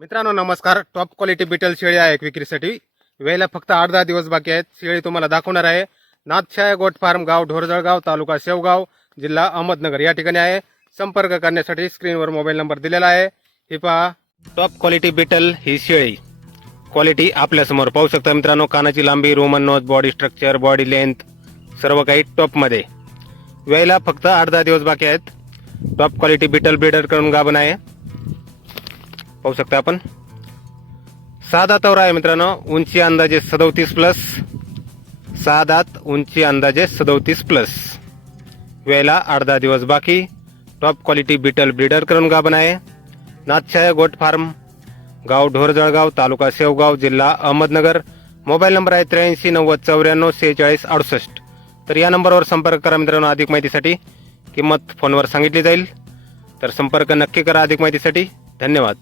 मित्रांनो नमस्कार. Top quality beetle शेळी आहे विक्रीसाठी. वेळेला फक्त आठ दहा दिवस बाकी आहेत. शेळी तुम्हाला दाखवणार आहे. नाथशाय गोट फार्म गाव ढोरजळगाव तालुका शेवगाव जिल्हा अहमदनगर. या ठिकाणी आहे. संपर्क करण्यासाठी स्क्रीनवर मोबाईल नंबर दिलेला आहे. ही पहा. टॉप क्वालिटी बिटल ही शेळी. क्वालिटी आपल्यासमोर पाहू शकता मित्रांनो कानाची लांबी Roman nose body structure body length सर्व काही टॉपमध्ये वेळेला फक्त आठ दहा दिवस बाकी आहेत. टॉप क्वालिटी बिटल ब्रिडर करून गाभण आहे. पाहू शकता आपण. सहा तवरा आहे मित्रांनो उंची अंदाजे सदोतीस प्लस सहा दात उंची अंदाजे सदोतीस प्लस वेळेला आठ दहा दिवस बाकी. टॉप क्वालिटी बिटल ब्रीडर करून गाभण आहे. नाथशाय गोट फार्म. गाव ढोरजळगाव तालुका शेवगाव जिल्हा अहमदनगर. मोबाईल नंबर आहे त्र्याऐंशी नव्वद चौऱ्याण्णव सेहेचाळीस अडुसष्ट. तर या नंबरवर संपर्क करा मित्रांनो अधिक माहितीसाठी. किंमत फोनवर सांगितली जाईल. तर संपर्क नक्की करा अधिक माहितीसाठी. धन्यवाद.